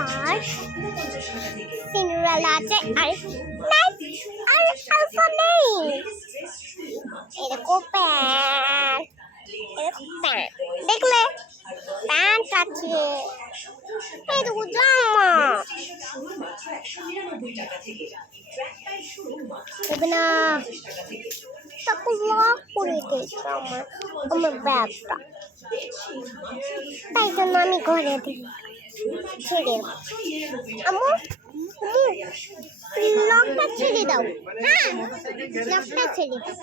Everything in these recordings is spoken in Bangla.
আর সিন্ডারেলা আছে আর আলফা নেই। এরকম প্যান্ট, দেখলে প্যান্ট আছে, এরকম জামা হবে না। তাকে লক করে দিয়েছে আমার ব্যাগটা, তাই জন্য আমি ঘরে দিই ছেড়ে। আমার লকটা ছেড়ে দাও, হ্যাঁ লকটা ছেড়ে দাও।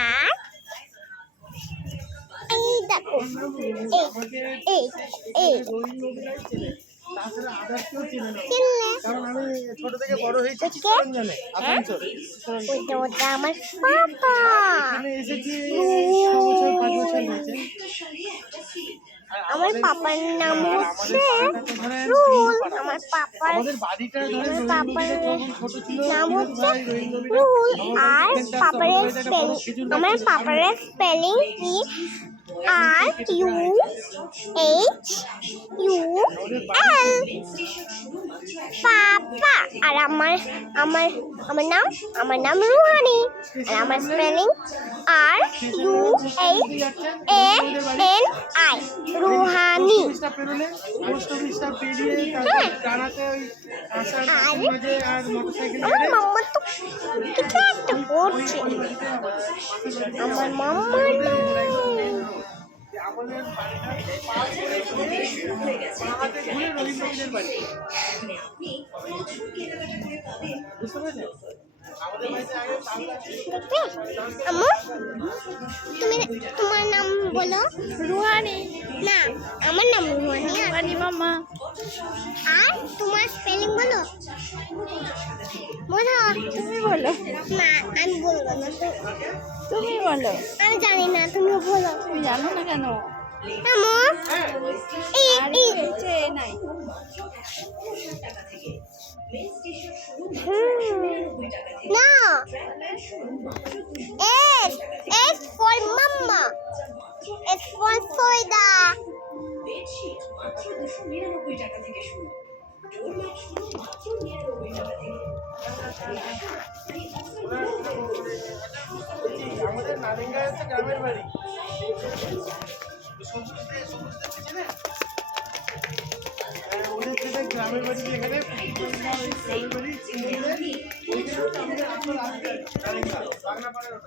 আর এই দেখো, এই এই ওটা আমার পাপা। আমার পাপার নাম হচ্ছে রুল। আমার পাপার নাম হচ্ছে রুল। আর আমার পাপার স্পেলিং কি RUHUL, পাপা। আর আমার নাম রুহানি। আর আমার স্পেলিং RUHANI, রুহানি। আমার মাম্মা তো কিছু একটা করছে। আমার মাম্মা তোমার নাম বলো। রুহানি। না, আমার নাম রুহানি। রুহানি মাম্মা। আর তোমার স্পেলিং বলো। বলো, তুমি বলো। না আমি বলবো না, তুমি বলো। আমি জানি না, তুমি বলো। তুমি জানো না কেন? আমার নাই। না, S for mama, S for soda. আমাদের নারেঙ্গা হচ্ছে গ্রামের বাড়ি। ওদের থেকে গ্রামের বাড়ি যেখানে গ্রামের বাড়ি আমাদের আসল নারেঙ্গা বাংলা পাড়ার।